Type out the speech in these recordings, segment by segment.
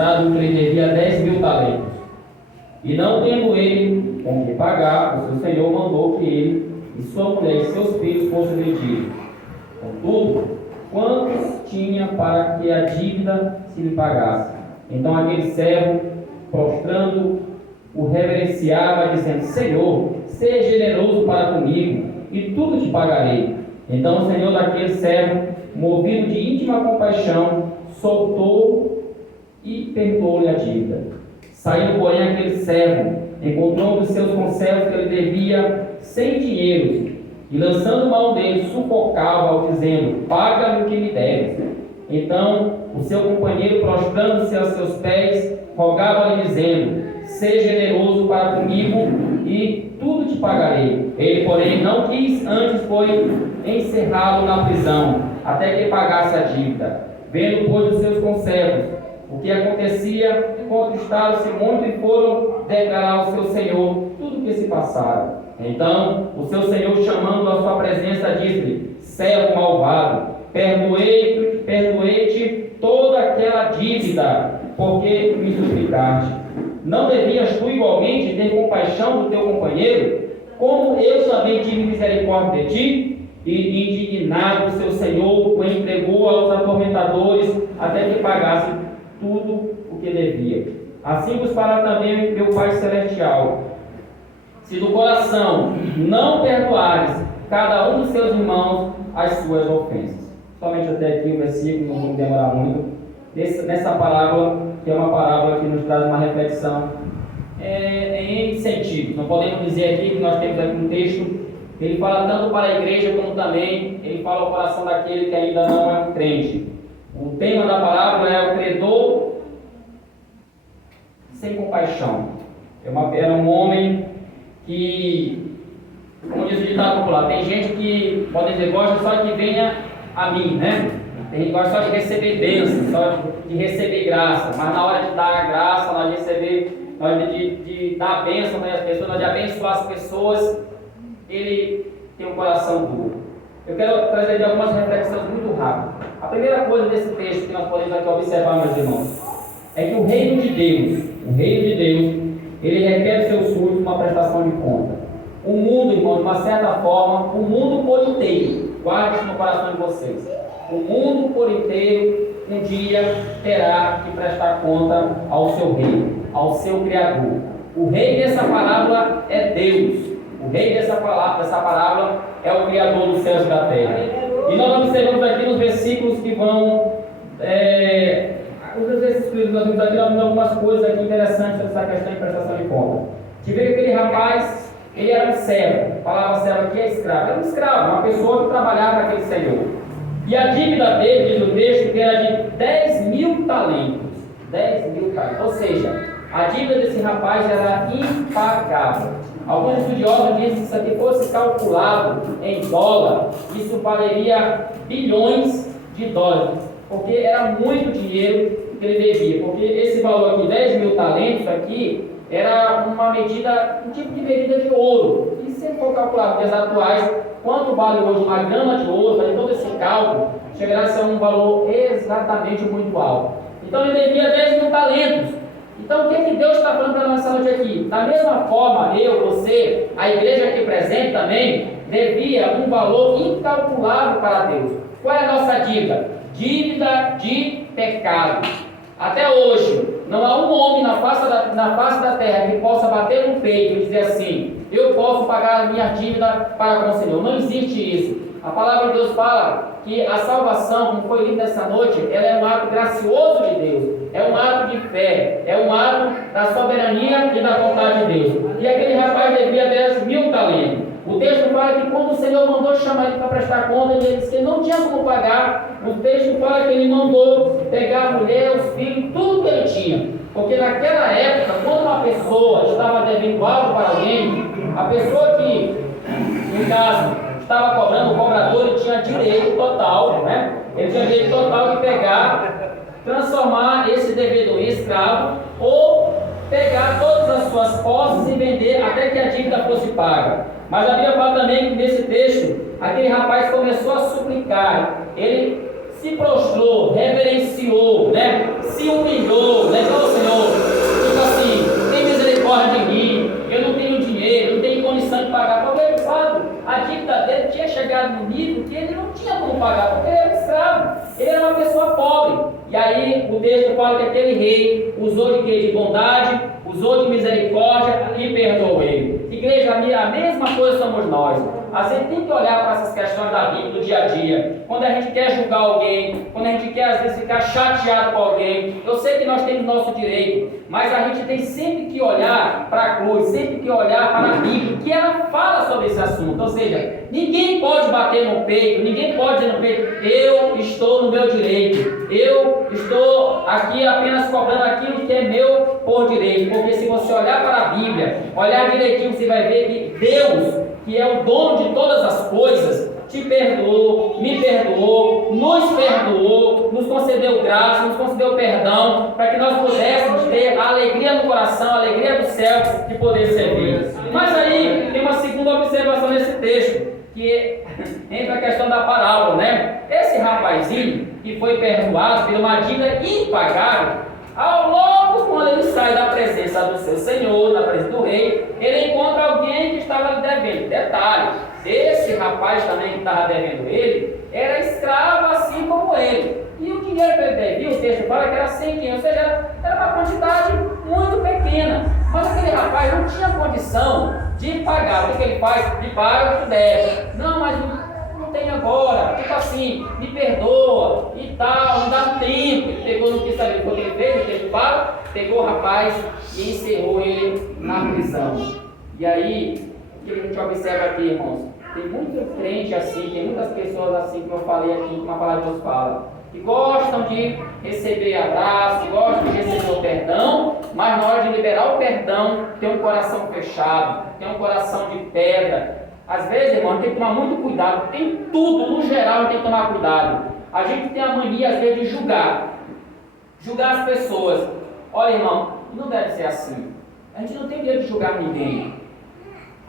emprestado o que lhe devia 10.000 talentos. E não tendo ele com que pagar, o seu senhor mandou que ele e sua mulher e seus filhos fossem vendidos. Contudo, quantos tinha para que a dívida se lhe pagasse? Então aquele servo, prostrando, o reverenciava, dizendo: Senhor, seja generoso para comigo, e tudo te pagarei. Então o senhor daquele servo, movido de íntima compaixão, soltou e perdoou-lhe a dívida. Saiu, porém, aquele servo, encontrou um dos seus conservos que ele devia 100 dinheiros, e lançando mão dele, sufocava-o, dizendo: paga-me o que me deves. Então o seu companheiro, prostrando-se aos seus pés, rogava-lhe, dizendo: seja generoso para comigo, e tudo te pagarei. Ele, porém, não quis, antes foi encerrado na prisão, até que pagasse a dívida. Vendo, pois, os seus conservos o que acontecia, contristaram-se muito e foram declarar ao seu senhor tudo o que se passara. Então o seu senhor, chamando à sua presença, disse-lhe: servo malvado, perdoei-te toda aquela dívida, porque me suplicaste. Não devias tu igualmente ter compaixão do teu companheiro, como eu também tive misericórdia de ti? E indignado o seu senhor o entregou aos atormentadores, até que pagasse tudo o que devia. Assim vos fará também meu Pai Celestial, se do coração não perdoares cada um dos seus irmãos as suas ofensas. Somente até aqui o versículo, não vamos demorar muito. Nessa parábola, que é uma parábola que nos traz uma reflexão em sentido. Não podemos dizer aqui que nós temos aqui um texto, ele fala tanto para a igreja como também ele fala ao coração daquele que ainda não é um crente. O tema da parábola é o credor sem compaixão. Era um homem que, como diz o ditado popular, tem gente que, pode dizer, gosta só que venha a mim, né? Tem gente que gosta só de receber bênção, só de receber graça, mas na hora de dar a graça, na hora de receber, na hora de dar a bênção às pessoas, na hora de abençoar as pessoas, ele tem um coração duro. Eu quero trazer aqui algumas reflexões muito rápidas. A primeira coisa desse texto que nós podemos aqui observar, meus irmãos, é que o reino de Deus, ele requer dos seus súditos uma prestação de conta. O mundo, irmão, de uma certa forma, o mundo por inteiro, guarde isso no coração de vocês, o mundo por inteiro, um dia terá que prestar conta ao seu rei, ao seu Criador. O rei dessa parábola é Deus. O rei dessa parábola é o Criador dos céus e da terra. E nós observamos aqui nos versículos que vão... os versículos nós vimos aqui, nós vimos algumas coisas aqui interessantes sobre essa questão de prestação de conta. Tive que aquele rapaz, ele era um servo. A palavra servo aqui é escravo. Era um escravo, uma pessoa que trabalhava para aquele senhor. E a dívida dele, diz o texto, que era de 10.000 talentos. 10.000 talentos. Ou seja, a dívida desse rapaz era impagável. Alguns estudiosos dizem que se isso aqui fosse calculado em dólar, isso valeria bilhões de dólares, porque era muito dinheiro que ele devia. Porque esse valor aqui, 10.000 talentos aqui, era uma medida, um tipo de medida de ouro. E se for calcular nos dias atuais, quanto vale hoje uma grama de ouro, fazer todo esse cálculo, chegará a ser um valor exatamente muito alto. Então ele devia 10.000 talentos. Então, o que Deus está falando para nós essa noite aqui? Da mesma forma, eu, você, a igreja aqui presente também, devia um valor incalculável para Deus. Qual é a nossa dívida? Dívida de pecado. Até hoje, não há um homem na face da terra que possa bater no peito e dizer assim: eu posso pagar a minha dívida para com o Senhor. Não existe isso. A palavra de Deus fala que a salvação, como foi lido nessa noite, ela é um ato gracioso de Deus. É um ato de fé, é um ato da soberania e da vontade de Deus. E aquele rapaz devia 10.000 talentos. O texto fala que quando o Senhor mandou chamar ele para prestar conta, ele disse que ele não tinha como pagar. O texto fala que ele mandou pegar a mulher, os filhos, tudo que ele tinha. Porque naquela época, quando uma pessoa estava devendo algo para alguém, a pessoa que, no caso, estava cobrando, o cobrador, ele tinha direito total, né? Ele tinha direito total de pegar, transformar esse devedor em escravo ou pegar todas as suas posses e vender até que a dívida fosse paga. Mas a Bíblia fala também que nesse texto, aquele rapaz começou a suplicar, ele se prostrou, reverenciou, né? Se humilhou, né? pagar? Porque ele era escravo, ele era uma pessoa pobre. E aí o texto fala que aquele rei usou de quê? De bondade, usou de misericórdia e perdoou ele. Igreja, a mesma coisa somos nós. A gente tem que olhar para essas questões da Bíblia do dia a dia. Quando a gente quer julgar alguém, quando a gente quer às vezes ficar chateado com alguém, eu sei que nós temos nosso direito, mas a gente tem sempre que olhar para a cruz, sempre que olhar para a Bíblia, que ela fala sobre esse assunto. Ou seja, ninguém pode bater no peito, ninguém pode dizer no peito, eu estou no meu direito, eu estou aqui apenas cobrando aquilo que é meu por direito. Porque se você olhar para a Bíblia, olhar direitinho, você vai ver que Deus, que é o dono de todas as coisas, te perdoou, me perdoou, nos concedeu graça, nos concedeu perdão, para que nós pudéssemos ter a alegria no coração, a alegria do céu de poder servir. Mas aí tem uma segunda observação nesse texto, que entra a questão da parábola, né? Esse rapazinho que foi perdoado por uma dívida impagável, logo quando ele sai da presença do seu senhor, da presença do rei, ele encontra alguém que estava lhe devendo. Detalhe, esse rapaz também que estava devendo ele, era escravo assim como ele. E o dinheiro que ele devia, o texto fala que era 100 quilos, ou seja, era uma quantidade muito pequena. Mas aquele rapaz não tinha condição de pagar. O que ele faz? Me paga o que tu deve. Não, mas não tem agora, tipo assim, me perdoa e tal, não dá tempo. Ele pegou, não quis saber o que ele fez, o texto fala, pegou o rapaz e encerrou ele na prisão. E aí, o que a gente observa aqui, irmãos? Tem muito crente assim, tem muitas pessoas assim, como eu falei aqui, como a palavra de Deus fala, que gostam de receber abraço, gostam de receber o perdão, mas na hora de liberar o perdão, tem um coração fechado, tem um coração de pedra. Às vezes, irmão, tem que tomar muito cuidado, tem tudo, no geral, tem que tomar cuidado. A gente tem a mania, às vezes, de julgar as pessoas. Olha, irmão, não deve ser assim. A gente não tem o direito de julgar ninguém.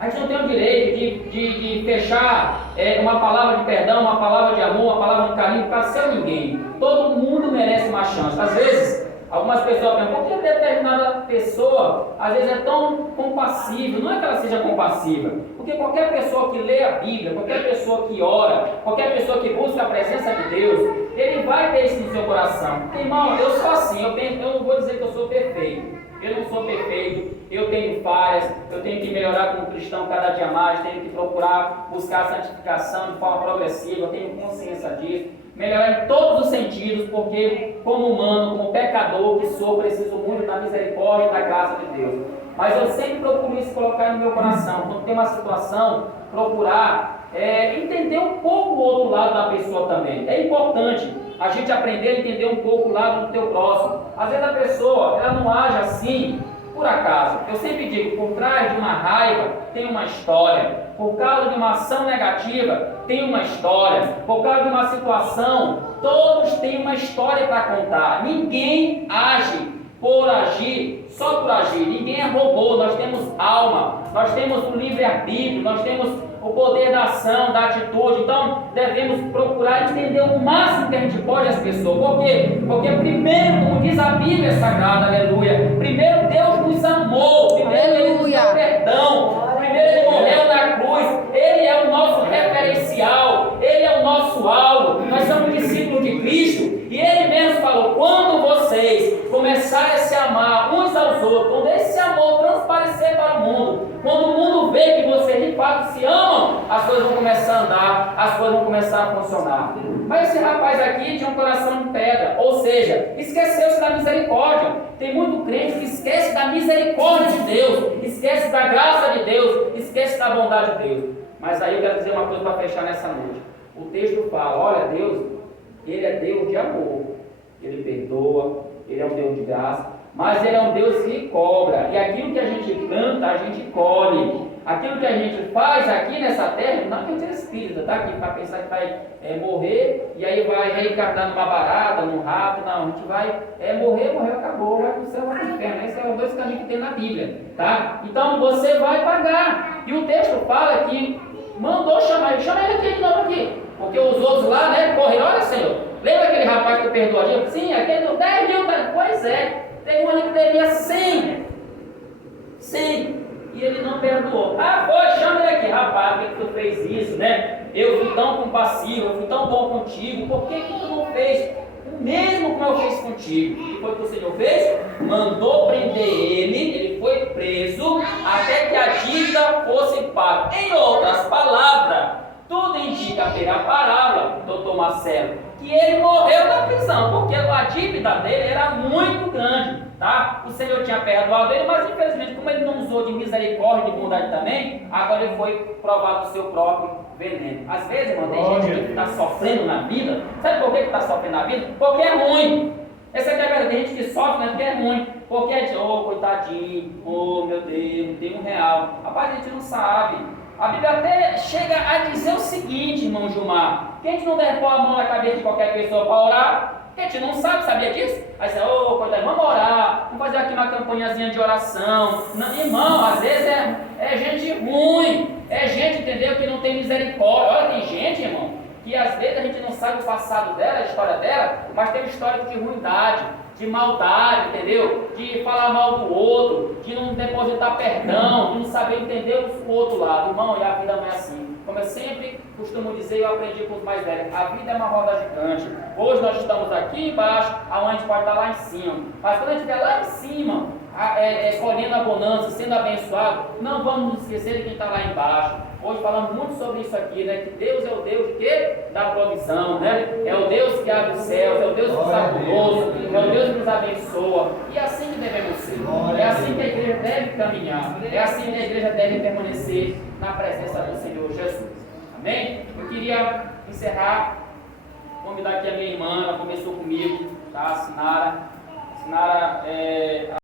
A gente não tem o direito de fechar uma palavra de perdão, uma palavra de amor, uma palavra de carinho para ser ninguém. Todo mundo merece uma chance. Às vezes, algumas pessoas pensam, por que determinada pessoa, às vezes, é tão compassiva? Não é que ela seja compassiva, porque qualquer pessoa que lê a Bíblia, qualquer pessoa que ora, qualquer pessoa que busca a presença de Deus, ele vai ter isso no seu coração. Porque, irmão, eu sou assim, eu não vou dizer que eu sou perfeito. Eu não sou perfeito, eu tenho falhas, eu tenho que melhorar como cristão cada dia mais, tenho que procurar buscar a santificação de forma progressiva, eu tenho consciência disso, melhorar em todos os sentidos, porque como humano, como pecador que sou, preciso muito da misericórdia e da graça de Deus. Mas eu sempre procuro isso colocar no meu coração, quando tem uma situação, procurar entender um pouco o outro lado da pessoa também. É importante a gente aprender a entender um pouco o lado do teu próximo. Às vezes a pessoa, ela não age assim por acaso. Eu sempre digo, por trás de uma raiva tem uma história. Por causa de uma ação negativa tem uma história. Por causa de uma situação, todos têm uma história para contar. Ninguém age por agir, só por agir. Ninguém é robô, nós temos alma, nós temos o livre-arbítrio, nós temos o poder da ação, da atitude. Então, devemos procurar entender o máximo que a gente pode as pessoas. Por quê? Porque primeiro, como diz a Bíblia Sagrada, aleluia, primeiro Deus nos amou, primeiro Ele nos deu perdão, primeiro Ele morreu na cruz, Ele é o nosso referencial, Ele é o nosso alvo, nós somos discípulos de Cristo, e Ele mesmo falou, quando vocês começarem a se amar uns aos outros, quando esse amor transparecer para o mundo, quando o mundo vê que vocês de fato se amam, as coisas vão começar a andar, as coisas vão começar a funcionar. Mas esse rapaz aqui tinha um coração de pedra, ou seja, esqueceu-se da misericórdia. Tem muito crente que esquece da misericórdia de Deus, esquece da graça de Deus, esquece da bondade de Deus. Mas aí eu quero dizer uma coisa para fechar nessa noite. O texto fala, olha, Deus, Ele é Deus de amor, Ele perdoa, Ele é um Deus de graça, mas Ele é um Deus que cobra, e aquilo que a gente planta, a gente colhe. Aquilo que a gente faz aqui nessa terra, não é que a gente é espírita, tá? Que para pensar que vai morrer e aí vai reencarnar numa barata, num rato, não, a gente vai morrer, acabou, vai para o céu, vai para o inferno. Esses são os dois caminhos que tem na Bíblia, tá? Então você vai pagar, e o texto fala que mandou chamar ele aqui de novo aqui, porque os outros lá, né, correram, olha Senhor, lembra aquele rapaz que perdoou a gente? Sim, aquele do 10 mil, pois é, tem um ano que devia 100, e ele não perdoou. Ah, foi, chama ele aqui, rapaz, por que tu fez isso, né? Eu fui tão compassivo, eu fui tão bom contigo, por que tu não fez o mesmo como eu fiz contigo? O que foi que o Senhor fez? Mandou prender ele foi preso até que a dívida fosse paga. Em outras palavras, tudo indica pela parábola, doutor Marcelo, que ele morreu na prisão, porque a dívida dele era muito grande, tá? O Senhor tinha perdoado ele, mas infelizmente, como ele não usou de misericórdia e de bondade também, agora ele foi provado do seu próprio veneno. Às vezes, irmão, tem gente que está sofrendo na vida. Sabe por que está sofrendo na vida? Porque é ruim. Essa é a verdade. Tem gente que sofre, né? Porque é ruim. Porque é de, coitadinho, meu Deus, não tem R$1. Rapaz, a gente não sabe. A Bíblia até chega a dizer o seguinte, irmão Gilmar, que a gente não deve pôr a mão na cabeça de qualquer pessoa para orar, que a gente não sabe, sabia disso? Aí você, coitado, vamos orar, vamos fazer aqui uma campanhazinha de oração. Não, irmão, às vezes é gente ruim, é gente, entendeu, que não tem misericórdia. Olha, tem gente, irmão, que às vezes a gente não sabe o passado dela, a história dela, mas tem um histórico de ruindade, de maldade, entendeu? De falar mal do outro, de não depositar perdão, de não saber entender o outro lado. Irmão, e a vida não é assim. Como eu sempre costumo dizer, eu aprendi com os mais velhos, a vida é uma roda gigante. Hoje nós estamos aqui embaixo, aonde a gente pode estar lá em cima. Mas quando a gente estiver lá em cima, colhendo a bonança, sendo abençoado, não vamos nos esquecer de quem está lá embaixo. Hoje falamos muito sobre isso aqui, né? Que Deus é o Deus de quê? Da provisão, né? É o Deus que abre os céus, é o Deus que está conosco, é o Deus que nos abençoa. E é assim que devemos ser. É assim que a igreja deve caminhar. É assim que a igreja deve permanecer na presença do Senhor Jesus. Amém? Eu queria encerrar, convidar aqui a minha irmã, ela começou comigo, tá? A Sinara. Sinara